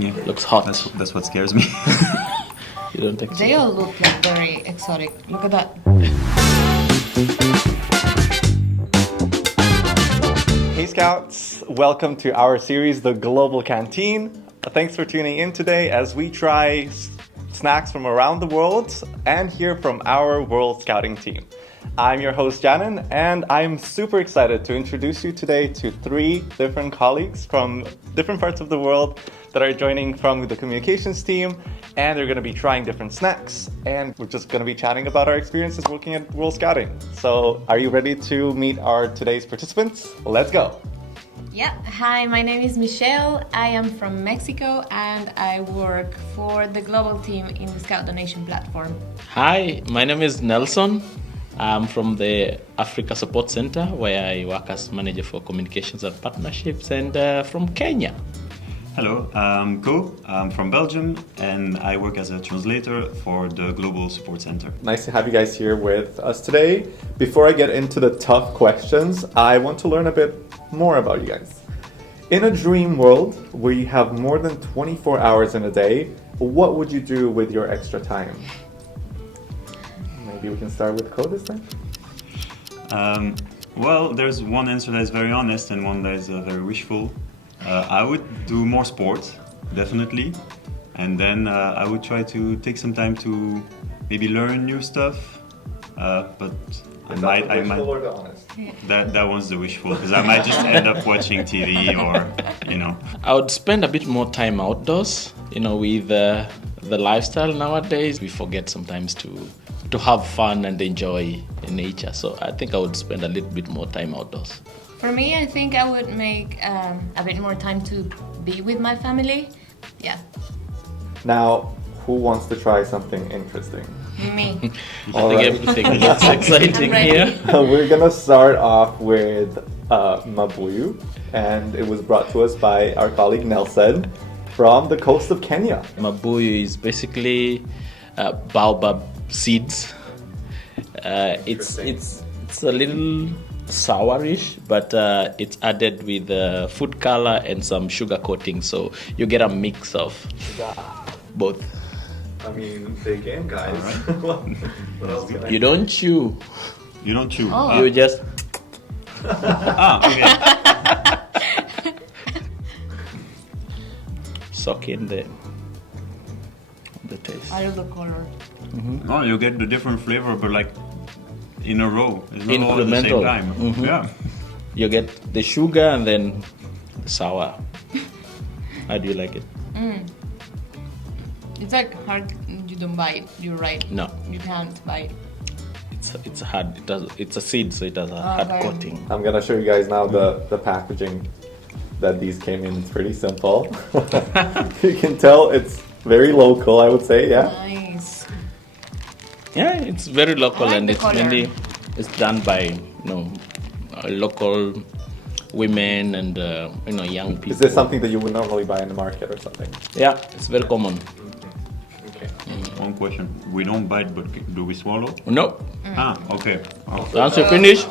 Yeah. Looks hot. That's what scares me. You don't think so? They all look like very exotic. Look at that. Hey Scouts, welcome to our series, The Global Canteen. Thanks for tuning in today as we try snacks from around the world and hear from our World Scouting team. I'm your host Džanin, and I'm super excited to introduce you today to 3 different colleagues from different parts of the world that are joining from the communications team, and they're going to be trying different snacks, and we're just going to be chatting about our experiences working at World Scouting. So are you ready to meet our today's participants? Let's go. Yeah, hi, my name is Michelle. I am from Mexico and I work for the global team in the Scout Donation platform. Hi, my name is Nelson. I'm from the Africa Support Center, where I work as manager for communications and partnerships, and from Kenya. Hello, I'm Ko. I'm from Belgium, and I work as a translator for the Global Support Center. Nice to have you guys here with us today. Before I get into the tough questions, I want to learn a bit more about you guys. In a dream world where you have more than 24 hours in a day, what would you do with your extra time? Maybe we can start with Ko this time. Well, there's one answer that is very honest and one that is very wishful. I would do more sports, definitely, and then I would try to take some time to maybe learn new stuff. But I might. Or the honest? That one's the wishful, because I might just end up watching TV or. I would spend a bit more time outdoors. With the lifestyle nowadays, we forget sometimes to have fun and enjoy nature. So I think I would spend a little bit more time outdoors. For me, I think I would make a bit more time to be with my family. Yeah. Now, who wants to try something interesting? Me. All I right. think everything looks exciting I'm ready. here. We're gonna start off with Mabuyu, and it was brought to us by our colleague Nelson from the coast of Kenya. Mabuyu is basically baobab seeds. It's a little sourish, but it's added with food color and some sugar coating, so you get a mix of both. I mean, big game, guys. What else can I You don't chew. You don't chew. Oh. You just Okay. suck in the taste. I love the color. Oh, you get the different flavor, but like in a row. It's not all at the same Incremental. time. Mhm. Yeah. You get the sugar and then the sour. How do you like it? It's like hard, you don't buy it, you're right. No, You can't buy it. it's hard. It's a seed, so it has a hard Okay. coating. I'm gonna show you guys now the packaging that these came in. It's pretty simple. You can tell it's very local, I would say, yeah. Nice. Yeah, it's very local, I like and the it's color. mainly done by local women and young people. Is this something that you would normally buy in the market or something? Yeah, it's very common. Okay. One question. We don't bite, but do we swallow? No, Okay. Oh, once you finish,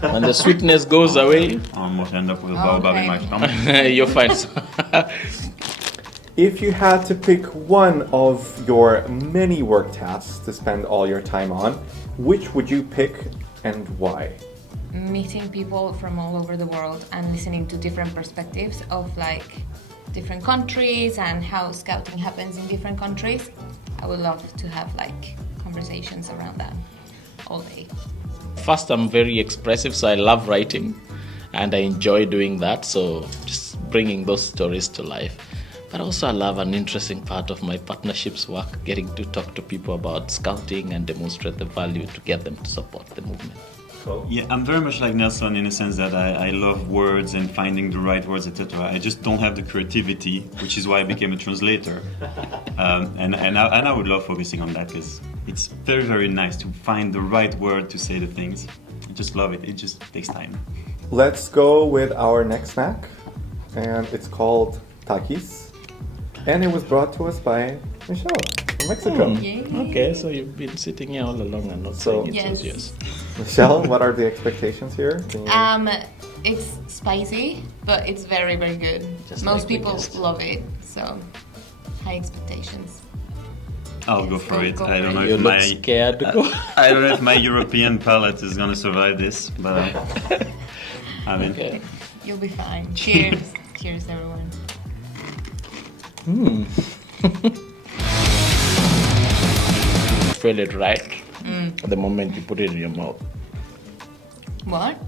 when the sweetness goes away, I almost end up with a baobab in my Okay. stomach. you'll find. If you had to pick one of your many work tasks to spend all your time on, which would you pick and why? Meeting people from all over the world and listening to different perspectives of like different countries and how scouting happens in different countries. I would love to have like conversations around that all day. First, I'm very expressive, so I love writing, and I enjoy doing that. So just bringing those stories to life. But also, I love an interesting part of my partnerships work, getting to talk to people about scouting and demonstrate the value to get them to support the movement. Yeah, I'm very much like Nelson in a sense that I love words and finding the right words, etc. I just don't have the creativity, which is why I became a translator. And I would love focusing on that because it's very, very nice to find the right word to say the things. I just love it. It just takes time. Let's go with our next snack, and it's called Takis, and it was brought to us by Michelle from Mexico. Yay. Okay, so you've been sitting here all along and not So- saying it was Yes. yours. Michelle, what are the expectations here? Can you- It's spicy, but it's very, very good. Just Most like we people guessed. love it, so high expectations. I'll go Yes, for it. go I don't for know it. You if look my scared. I don't know if my European palate is gonna survive this, but I mean, Okay. You'll be fine. Cheers. Cheers, everyone. Feel it right the moment you put it in your mouth. What?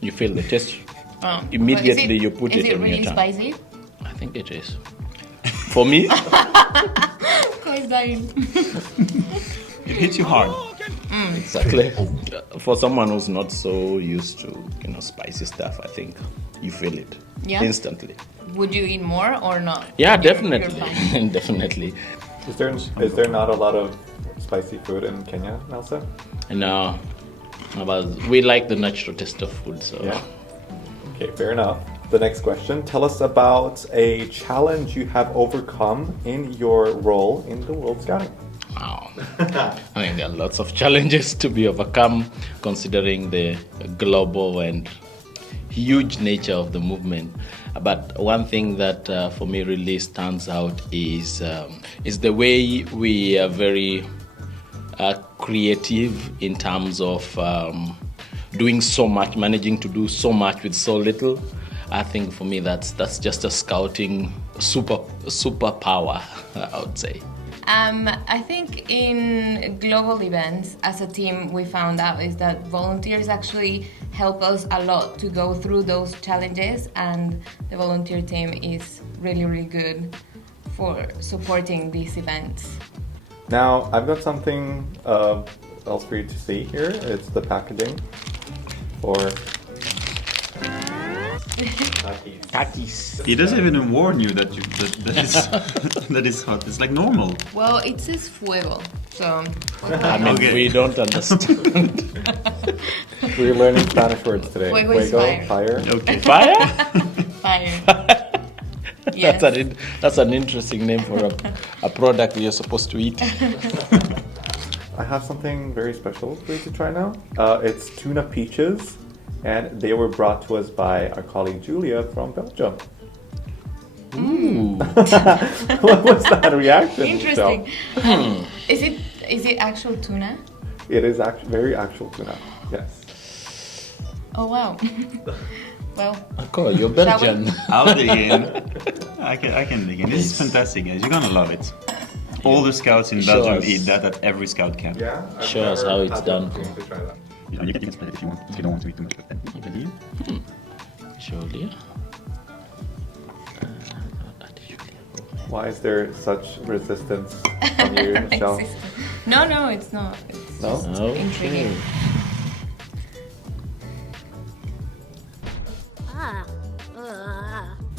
You feel the taste. Oh. Immediately But is you put is it in really your tongue. spicy? I think it is. For me, He's dying. it hits you hard. exactly. For someone who's not so used to, spicy stuff, I think you feel it Yeah? instantly. Would you eat more or not? Yeah, You're definitely, fine. definitely. Is there not a lot of spicy food in Kenya, Nelson? No, we like the natural taste of food, so. Yeah. Okay, fair enough. The next question. Tell us about a challenge you have overcome in your role in the World Scouting. Wow. I mean, there are lots of challenges to be overcome considering the global and huge nature of the movement. But one thing that for me really stands out is the way we are very creative in terms of doing so much, managing to do so much with so little. I think for me that's just a scouting superpower, I would say. I think in global events, as a team, we found out is that volunteers actually help us a lot to go through those challenges, and the volunteer team is really, really good for supporting these events. Now, I've got something else for you to see here. It's the packaging for Takis. He doesn't even warn you that that is hot. It's like normal. Well, it says fuego, so... I mean, Okay. we don't understand. We're learning Spanish words today. Fuego is fire. fire. Okay. Fire? Fire. Yes. That's an interesting name for a product you're supposed to eat. I have something very special for you to try now. It's tuna peaches, and they were brought to us by our colleague Julia from Belgium. Ooh. What was that reaction? Interesting. Michelle? Is it actual tuna? It is very actual tuna. Yes. Oh wow. Well, Okay, you're Belgian. I'll dig in. I can dig in. This is fantastic, guys. You're gonna love it. All the scouts in Show Belgium us. eat that at every scout camp. Yeah. Show us how it's done. You can split it if you want. If you don't want to eat too much of that. You can leave. Julia. Why is there such resistance from you, Michelle? No, it's not. It's No? just Okay. intriguing.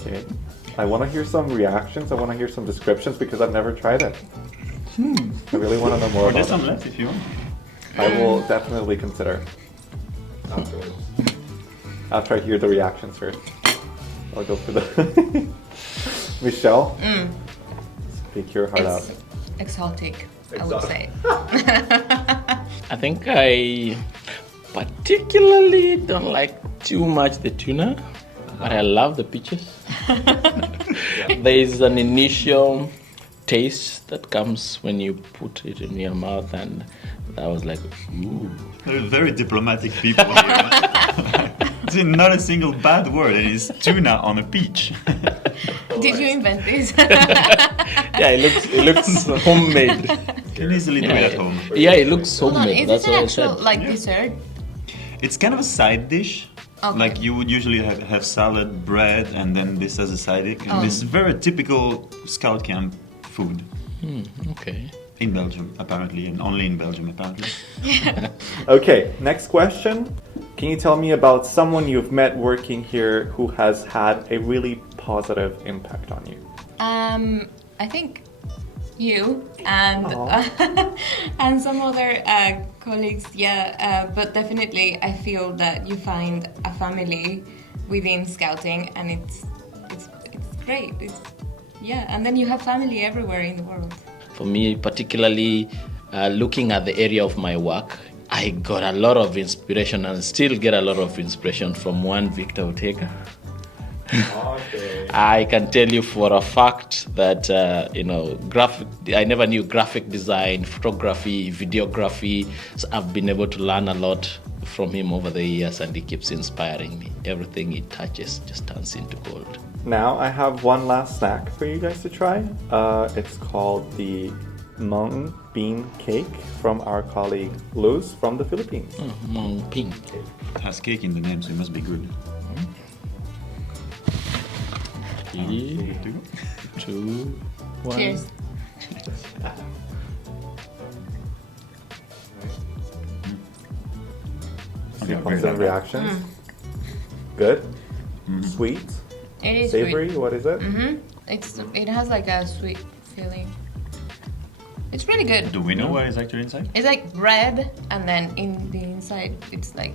Okay. I want to hear some reactions. I want to hear some descriptions because I've never tried it. I really want to know more Or there's about some it. left if you want. I will definitely consider. After I hear the reactions first. I'll go for the... Michelle? Speak your heart out. It's exotic, I would say. I think I particularly don't like too much the tuna, but I love the peaches. There is an initial taste that comes when you put it in your mouth, and that was like, ooh. They're very diplomatic people here. It's not a single bad word. It is tuna on a peach. Did you invent this? Yeah, it looks homemade. You can easily do it at home. Yeah, it looks Hold on, homemade. is That's this an what I actual said. like dessert? It's kind of a side dish. Okay. Like you would usually have salad, bread, and then this as a side dish. And Oh. this is very typical scout camp food Okay. in Belgium, apparently, and only in Belgium, apparently. Okay, next question. Can you tell me about someone you've met working here who has had a really positive impact on you? I think you and Aw. and some other colleagues. Yeah, but definitely I feel that you find a family within scouting, and it's great. And then you have family everywhere in the world. For me, particularly looking at the area of my work, I got a lot of inspiration and still get a lot of inspiration from one Victor Ortega. Okay. I can tell you for a fact that I never knew graphic design, photography, videography. So I've been able to learn a lot from him over the years, and he keeps inspiring me. Everything he touches just turns into gold. Now I have one last snack for you guys to try. It's called the Mung bean cake from our colleague Luz from the Philippines. Mung pink. It has cake in the name, so it must be good. 3, 2, 1. Cheers. Some reactions. Good. Sweet. It is Savory. sweet. What is it? It has like a sweet feeling. It's really good. Do we know what is actually inside? It's like bread, and then in the inside it's like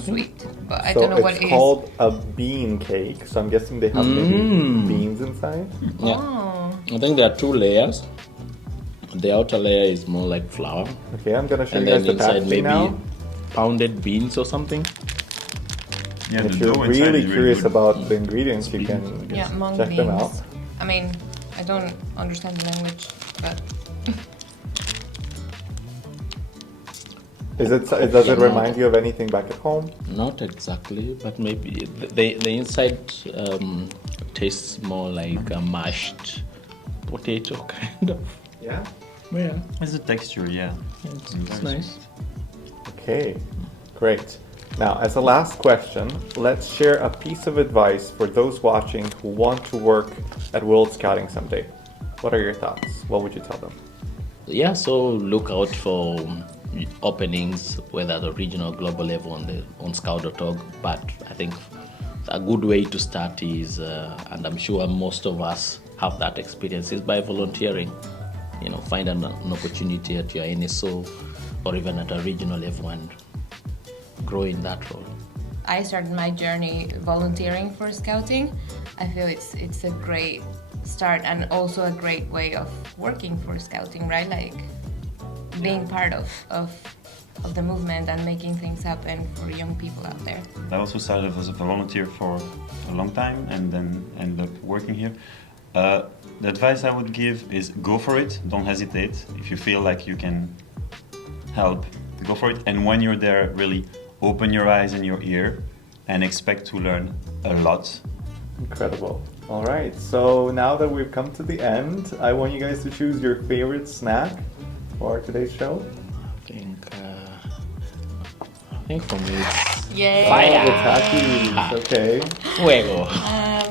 sweet, but I So don't know what it's it is. called a bean cake. So I'm guessing they have maybe beans inside. Yeah. Oh, I think there are 2 layers. The outer layer is more like flour, Okay, I'm gonna show and you guys then the inside packaging maybe now. pounded beans or something. Yeah, If the you're dough inside really is curious good. about the ingredients, you can yeah, Mung check them out. beans. I mean, I don't understand the language, but Does it remind you of anything back at home? Not exactly, but maybe the inside tastes more like a mashed potato kind of. Yeah. Yeah, It's the texture, yeah. it's nice. Okay, great. Now, as a last question, let's share a piece of advice for those watching who want to work at World Scouting someday. What are your thoughts? What would you tell them? Yeah, so look out for openings, whether at the regional or global level on scout.org. But I think a good way to start is, and I'm sure most of us have that experience, is by volunteering. Find an opportunity at your NSO or even at a regional level and grow in that role. I started my journey volunteering for scouting. I feel it's a great start and also a great way of working for scouting, right? Like being part of the movement and making things happen for young people out there. I also started as a volunteer for a long time and then ended up working here. The advice I would give is go for it, don't hesitate. If you feel like you can help, go for it. And when you're there, really open your eyes and your ear and expect to learn a lot. Incredible. All right, so now that we've come to the end, I want you guys to choose your favorite snack for today's show. I think for me it's Yay! Oh, the Takis. Okay. fuego.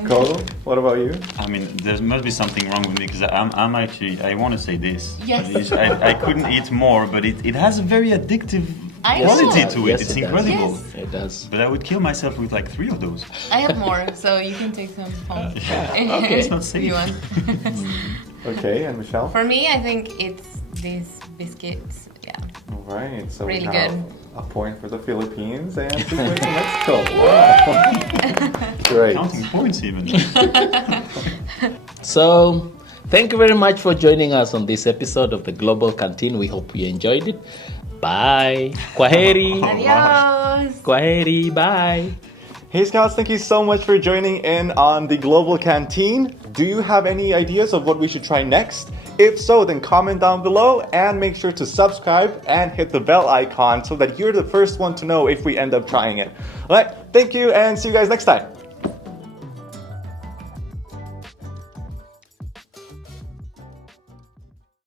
Cole, what about you? I mean, there must be something wrong with me because I'm actually, I want to say this. Yes. I couldn't eat more, but it has a very addictive I quality know. to it. Yes, It's it does. incredible. Yes. It does. But I would kill myself with like 3 of those. I have more, so you can take some home. Okay, it's not If safe. you want. Okay, and Michelle? For me, I think it's these biscuits. Yeah. All right, so Really we have good. a point for the Philippines and 2 points for Mexico. Wow. Great. Counting points even. So, thank you very much for joining us on this episode of the Global Canteen. We hope you enjoyed it. Bye. Kwaheri. Adios. Kwaheri. Bye. Hey Scouts, thank you so much for joining in on the Global Canteen. Do you have any ideas of what we should try next? If so, then comment down below and make sure to subscribe and hit the bell icon so that you're the first one to know if we end up trying it. Alright, thank you and see you guys next time.